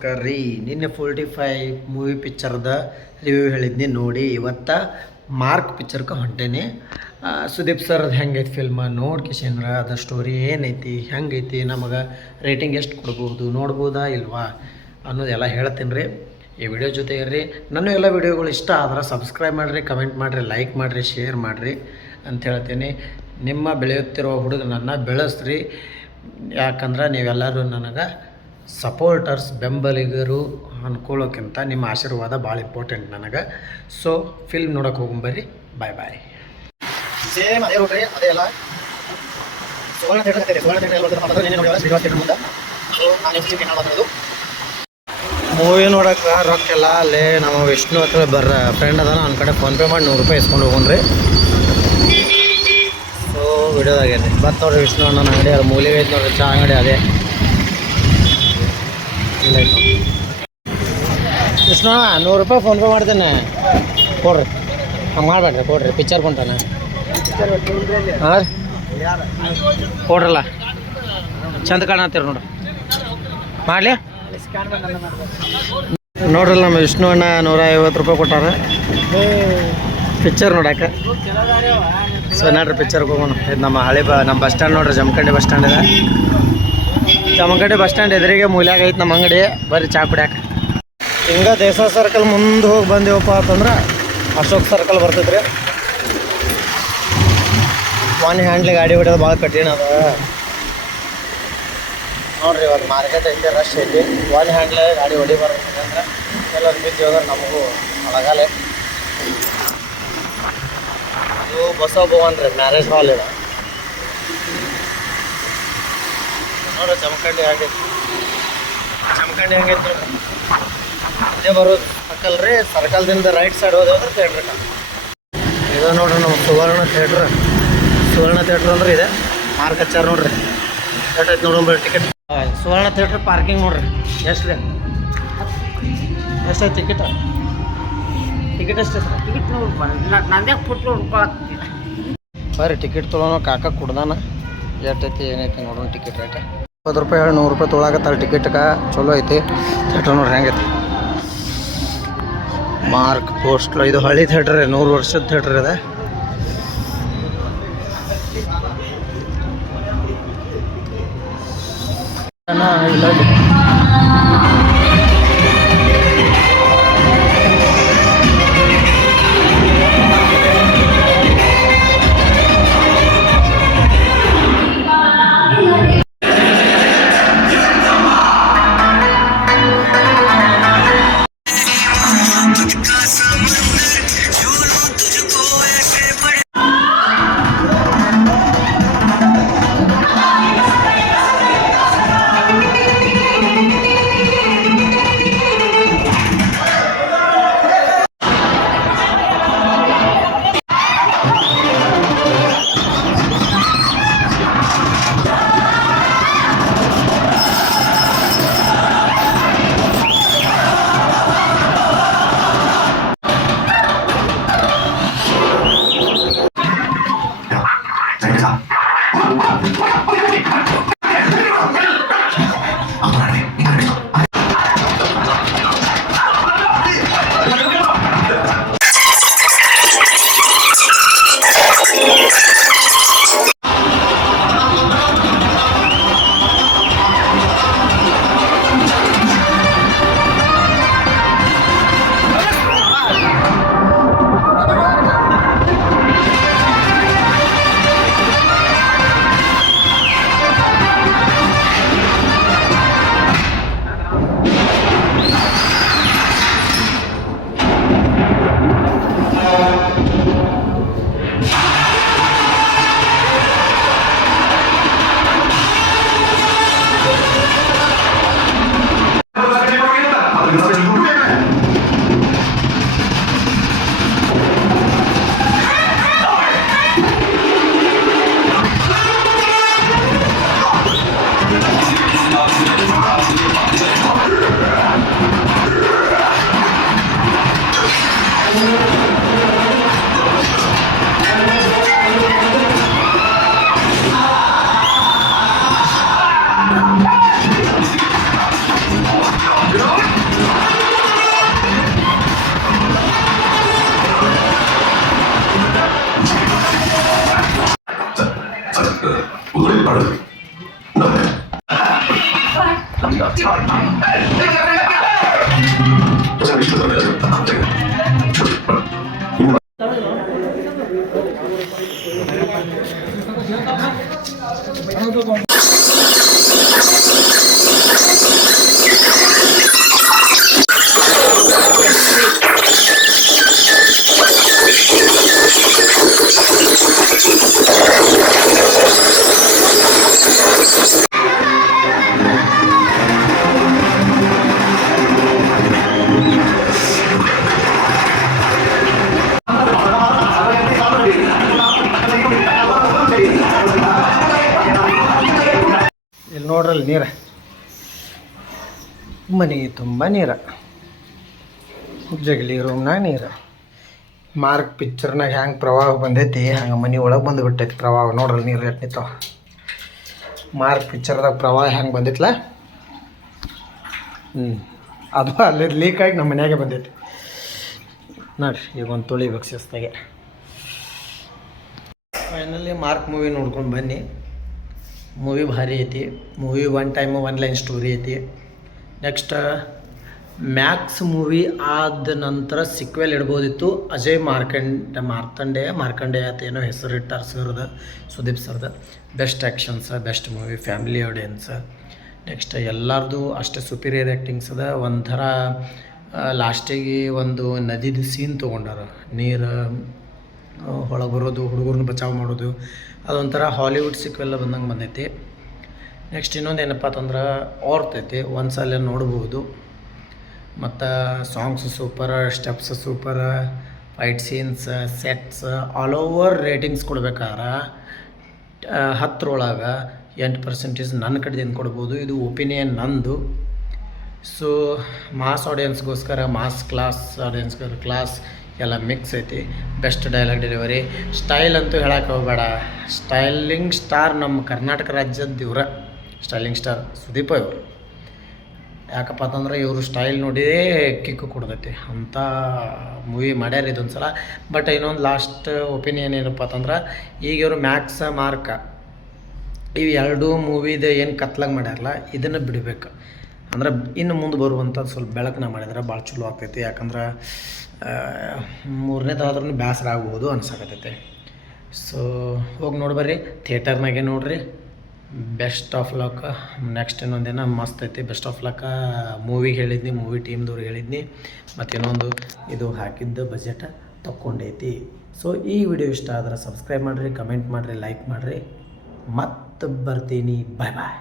ನಮಸ್ಕಾರ ರೀ. ನಿನ್ನೆ 45 ಮೂವಿ ಪಿಕ್ಚರ್ದ ರಿವ್ಯೂ ಹೇಳಿದ್ನಿ ನೋಡಿ. ಇವತ್ತು ಮಾರ್ಕ್ ಪಿಕ್ಚರ್ಗೆ ಹೊಂಟೇನೆ. ಸುದೀಪ್ ಸರ್ದು ಹೆಂಗೈತಿ ಫಿಲ್ಮ ನೋಡ್ಕಿಶೇನ್ರ, ಅದು ಸ್ಟೋರಿ ಏನೈತಿ, ಹೆಂಗೈತಿ, ನಮಗೆ ರೇಟಿಂಗ್ ಎಷ್ಟು ಕೊಡ್ಬೋದು, ನೋಡ್ಬೋದಾ ಇಲ್ವಾ ಅನ್ನೋದೆಲ್ಲ ಹೇಳ್ತೀನಿ ರೀ. ಈ ವಿಡಿಯೋ ಜೊತೆ ಇರ್ರಿ. ನನ್ನ ಎಲ್ಲ ವಿಡಿಯೋಗಳು ಇಷ್ಟ ಆದ್ರೆ ಸಬ್ಸ್ಕ್ರೈಬ್ ಮಾಡಿರಿ, ಕಮೆಂಟ್ ಮಾಡಿರಿ, ಲೈಕ್ ಮಾಡಿರಿ, ಶೇರ್ ಮಾಡಿರಿ ಅಂತ ಹೇಳ್ತೀನಿ. ನಿಮ್ಮ ಬೆಳೆಯುತ್ತಿರುವ ಹುಡುಗನನ್ನು ಬೆಳೆಸ್ರಿ. ಯಾಕಂದ್ರೆ ನೀವೆಲ್ಲರೂ ನನಗೆ ಸಪೋರ್ಟರ್ಸ್, ಬೆಂಬಲಿಗರು ಅನ್ಕೊಳ್ಳೋಕ್ಕಿಂತ ನಿಮ್ಮ ಆಶೀರ್ವಾದ ಭಾಳ ಇಂಪಾರ್ಟೆಂಟ್ ನನಗೆ. ಸೊ ಫಿಲ್ಮ್ ನೋಡೋಕೆ ಹೋಗ್ಬರ್ರಿ. ಬಾಯ್ ಬಾಯ್. ಸೇಮ್ ಅದೇ ನೋಡ್ರಿ, ಅದೇ ಎಲ್ಲ ಸುವರ್ಣ ಥಿಯೇಟರ್ ಮೂವಿ ನೋಡೋಕೆ ರೊಕ್ಕೆಲ್ಲ ಅಲ್ಲೇ ನಮ್ಮ ವಿಷ್ಣು ಹತ್ರ ಫ್ರೆಂಡ್ ಅದಾನ, ನನ್ನ ಕಡೆ ಫೋನ್ಪೇ ಮಾಡಿ 100 ರೂಪಾಯಿ ಇಸ್ಕೊಂಡು ಹೋಗೋಣ್ರಿ. ಸೊ ವಿಡಿಯೋದಾಗೈತಿ ಬತ್ ನೋಡ್ರಿ, ವಿಷ್ಣು ಅಣ್ಣನ ಅಂಗಡಿ ಅದು ಮೂಲಿಗೆ ಐತೆ ನೋಡ್ರಿ, ಚಾ ಅಂಗಡಿ ಅದೇ ಇಲ್ಲ ಐತೆ. ವಿಷ್ಣು 100 ರೂಪಾಯಿ ಫೋನ್ಪೇ ಮಾಡ್ತೇನೆ, ಕೊಡ್ರಿ. ಹಂಗೆ ಮಾಡಬೇಡ್ರಿ, ಕೊಡ್ರಿ. ಪಿಕ್ಚರ್ ಕೊಂಟಾನೆ ಹಾಂ ಕೊಡ್ರಲ್ಲ, ಚಂದ ಕಾಣತ್ತೀರಿ ನೋಡ್ರಿ. ಮಾಡಲಿ ನೋಡ್ರಲ್ಲ, ನಮ್ಮ ವಿಷ್ಣು ಅಣ್ಣ 150 ರೂಪಾಯಿ ಕೊಟ್ಟಾರ ಪಿಕ್ಚರ್ ನೋಡಕ್ಕೆ. ಸೊ ನೋಡ್ರಿ ಪಿಕ್ಚರ್ಗೆ ಹೋಗೋಣ. ಇದು ನಮ್ಮ ನಮ್ಮ ಬಸ್ ಸ್ಟ್ಯಾಂಡ್ ನೋಡ್ರಿ, ಜಮಖಂಡಿ ಬಸ್ ಸ್ಟ್ಯಾಂಡ್ ಇದೆ. ಜಮಖಂಡಿ ಬಸ್ ಸ್ಟ್ಯಾಂಡ್ ಎದುರಿಗೆ ಮೂಲ್ಯಾಗ ಐತೆ ನಮ್ಮ ಅಂಗಡಿ. ಬರ್ರಿ ಚಾ ಕುಡಿಯಾಕೆ. ಹಿಂಗೆ ದೇಸ ಸರ್ಕಲ್ ಮುಂದೆ ಹೋಗಿ ಬಂದೇವಪ್ಪ ಅಂತಂದ್ರೆ ಅಶೋಕ್ ಸರ್ಕಲ್ ಬರ್ತೈತ್ರಿ. ಒನ್ ಹ್ಯಾಂಡ್ಲಿ ಗಾಡಿ ಹೊಡೆಯೋದು ಭಾಳ ಕಠಿಣ ಅದ ನೋಡ್ರಿ. ಇವತ್ತು ಮಾರ್ಕೆಟ್ ಐತೆ, ರಶ್ ಐತಿ. ಒನ್ ಹ್ಯಾಂಡ್ಲೆ ಗಾಡಿ ಹೊಡಿಬಾರ್ದು ಅಂದ್ರೆ ಎಲ್ಲರೂ ಬಿದ್ದು ಹೋದ್ರೆ ನಮಗೂ ಒಳಗಾಲೆ. ಇದು ಬಸವ ಭವನ್ ರೀ, ಮ್ಯಾರೇಜ್ ಹಾಲ್ ಇದೆ ನೋಡ್ರಿ. ಜಮಖಂಡಿ ಆಗೈತಿ, ಜಮಖಂಡಿ ಹೆಂಗೈತಿ ನೋಡ್ರಿ. ಇದೇ ಬರೋದು ಸರ್ಕಲ್ ರೀ. ಸರ್ಕಲ್ದಿಂದ ರೈಟ್ ಸೈಡ್ ಹೋದ್ರೆ ಥಿಯೇಟ್ರ್ ಇದು ನೋಡ್ರಿ, ನಮ್ಮ ಸುವರ್ಣ ಥಿಯೇಟ್ರ್. ಸುವರ್ಣ ಥಿಯೇಟ್ರ್ ಅಂದ್ರೆ ಇದೆ. ಮಾರ್ಕ್ ಹಚ್ಚಾರ ನೋಡ್ರಿ, ಎಷ್ಟೈತೆ ನೋಡ್ರಿ ಟಿಕೆಟ್. ಸುವರ್ಣ ಥಿಯೇಟ್ರ್ ಪಾರ್ಕಿಂಗ್ ನೋಡ್ರಿ ಎಷ್ಟು ರೀ, ಎಷ್ಟೈತೆ ಟಿಕೆಟ್? ಟಿಕೆಟ್ ಎಷ್ಟೈತೆ? ಟಿಕೆಟ್ ನಂದೇ ಫುಟ್ಲು ಬರ್ರಿ ಟಿಕೆಟ್ ತೊಗೊಳೋ. ಕಾಕ ಕುಡ್ದಾನ. ಎಷ್ಟೈತಿ ಏನೈತಿ ನೋಡೋಣ ಟಿಕೆಟ್ ರೇಟ್. 20 ರೂಪಾಯಿ ಹೇಳಿ 100 ರೂಪಾಯಿ ತೊಗೊಳಕತ್ತಾರೆ ಟಿಕೆಟ್ಗೆ. ಚಲೋ ಐತಿ ಥಿಯೇಟ್ರ್ ನೋಡ್ರಿ ಹೆಂಗೈತಿ. ಮಾರ್ಕ್ ಪೋಸ್ಟ್ ಇದು ಹಳ್ಳಿ ಥಿಯೇಟ್ರ್, 100 ವರ್ಷದ ಥಿಯೇಟ್ರ್ ಇದೆ. ಇಲ್ಲ ನೀರು, ಮನೆ ತುಂಬ ನೀರು, ಜಗಲಿ ರೂಮ್ನಾಗ ನೀರು. ಮಾರ್ಕ್ ಪಿಕ್ಚರ್ನಾಗ ಹೆಂಗೆ ಪ್ರವಾಹ ಬಂದೈತಿ ಹಂಗೆ ಮನೆ ಒಳಗೆ ಬಂದುಬಿಟ್ಟೈತಿ ಪ್ರವಾಹ. ನೋಡ್ರಿ ನೀರು ಎಷ್ಟು ನಿಂತಾವ. ಮಾರ್ಕ್ ಪಿಕ್ಚರ್ದಾಗ ಪ್ರವಾಹ ಹೆಂಗೆ ಬಂದಿತ್ತಲ್ಲ, ಅದು ಅಲ್ಲಿ ಲೀಕಾಗಿ ನಮ್ಮ ಮನ್ಯಾಗೆ ಬಂದೈತಿ ನೋಡ್ರಿ. ಈಗ ಒಂದು ತೊಳಿಬೇಕು ಶಿಸ್ತಾಗೆ. ಫೈನಲಿ ಮಾರ್ಕ್ ಮೂವಿ ನೋಡ್ಕೊಂಡು ಬನ್ನಿ. ಮೂವಿ ಭಾರಿ ಐತಿ. Movie one time one line story ಐತಿ. ನೆಕ್ಸ್ಟ್ ಮ್ಯಾಕ್ಸ್ ಮೂವಿ ಆದ ನಂತರ ಸಿಕ್ವೆಲ್ ಇಡ್ಬೋದಿತ್ತು. ಅಜಯ್ ಮಾರ್ಕಂಡೇಯ ಅಂತ ಏನೋ ಹೆಸರು ಇಟ್ಟಾರ ಸರ್ದು, ಸುದೀಪ್ ಸರ್ದು. Best actions, best movie, family audience. Next ಎಲ್ಲರದು ಅಷ್ಟೇ ಸುಪೀರಿಯರ್ ಆ್ಯಕ್ಟಿಂಗ್ಸ್ ಅದ. ಒಂಥರ ಲಾಸ್ಟಿಗೆ ಒಂದು ನದಿದು ಸೀನ್ ತೊಗೊಂಡಾರ. ನೀರು ಒಳಗೆ ಬರೋದು, ಹುಡುಗರನ್ನ ಬಚಾವ್ ಮಾಡೋದು, ಅದೊಂಥರ ಹಾಲಿವುಡ್ ಸಿಕ್ವೆಲ್ಲ ಬಂದಂಗೆ ಬಂದೈತಿ. ನೆಕ್ಸ್ಟ್ ಇನ್ನೊಂದು ಏನಪ್ಪ ಅಂತಂದ್ರೆ ಓರ್ತೈತಿ, ಒಂದು ಸಲ ನೋಡ್ಬೋದು. ಮತ್ತು songs super, steps super, fight scenes, sets all over ratings ಕೊಡ್ಬೇಕಾದ್ರೆ 10 8% ನನ್ನ ಕಡೆಯಿಂದ ಕೊಡ್ಬೋದು. ಇದು ಒಪಿನಿಯನ್ ನಂದು. ಸೊ ಮಾಸ್ ಆಡಿಯನ್ಸ್ಗೋಸ್ಕರ ಮಾಸ್, ಕ್ಲಾಸ್ ಆಡಿಯನ್ಸ್ಗೋಸ್ಕರ ಕ್ಲಾಸ್ ಎಲ್ಲ ಮಿಕ್ಸ್ ಐತಿ. ಬೆಸ್ಟ್ ಡೈಲಾಗ್ ಡೆಲಿವರಿ, ಸ್ಟೈಲ್ ಅಂತೂ ಹೇಳಕ್ಕೆ ಹೋಗಬೇಡ. ಸ್ಟೈಲಿಂಗ್ ಸ್ಟಾರ್ ನಮ್ಮ ಕರ್ನಾಟಕ ರಾಜ್ಯದ ಇವರ ಸ್ಟೈಲಿಂಗ್ ಸ್ಟಾರ್ ಸುದೀಪ್ ಇವರು. ಯಾಕಪ್ಪ ಅಂತಂದ್ರೆ ಇವರು ಸ್ಟೈಲ್ ನೋಡಿಯೇ ಕಿಕ್ಕು ಕೊಡ್ತೈತಿ ಅಂಥ ಮೂವಿ ಮಾಡ್ಯಾರ ಇದೊಂದು ಸಲ. ಬಟ್ ಇನ್ನೊಂದು ಲಾಸ್ಟ್ ಒಪಿನಿಯನ್ ಏನಪ್ಪ ಅಂತಂದ್ರೆ, ಈಗ ಇವರು ಮ್ಯಾಕ್ಸ ಮಾರ್ಕ ಇವು ಎರಡೂ ಮೂವಿದು ಏನು ಕತ್ಲಾಗ ಮಾಡ್ಯಾರಲ್ಲ, ಇದನ್ನು ಬಿಡಬೇಕು. ಅಂದ್ರೆ ಇನ್ನು ಮುಂದೆ ಬರುವಂಥದ್ದು ಸ್ವಲ್ಪ ಬೆಳಕನ್ನ ಮಾಡಿದ್ರೆ ಭಾಳ ಚಲೋ ಆಗ್ತೈತಿ. ಯಾಕಂದ್ರೆ 3ನೇದಾದ್ರೂ ಬೇಸರ ಆಗ್ಬೋದು ಅನ್ಸಕತ್ತೈತೆ. ಸೊ ಹೋಗಿ ನೋಡ್ಬರ್ರಿ, ಥಿಯೇಟರ್ನಾಗೆ ನೋಡ್ರಿ. Best of luck. ನೆಕ್ಸ್ಟ್ ಇನ್ನೊಂದಿನ ಮಸ್ತ್ ಐತಿ. ಬೆಸ್ಟ್ ಆಫ್ ಲಕ್ಕ ಮೂವಿಗೆ ಹೇಳಿದ್ನಿ, ಮೂವಿ ಟೀಮ್ದವ್ರಿಗೆ ಹೇಳಿದ್ನಿ. ಮತ್ತು ಇನ್ನೊಂದು ಇದು ಹಾಕಿದ್ದು ಬಜೆಟ ತಕ್ಕೊಂಡೈತಿ. ಸೊ ಈ ವಿಡಿಯೋ ಇಷ್ಟ ಆದ್ರೆ ಸಬ್ಸ್ಕ್ರೈಬ್ ಮಾಡಿರಿ, ಕಮೆಂಟ್ ಮಾಡಿರಿ, ಲೈಕ್ ಮಾಡಿರಿ. ಮತ್ತೆ ಬರ್ತೀನಿ. ಬಾಯ್ ಬಾಯ್.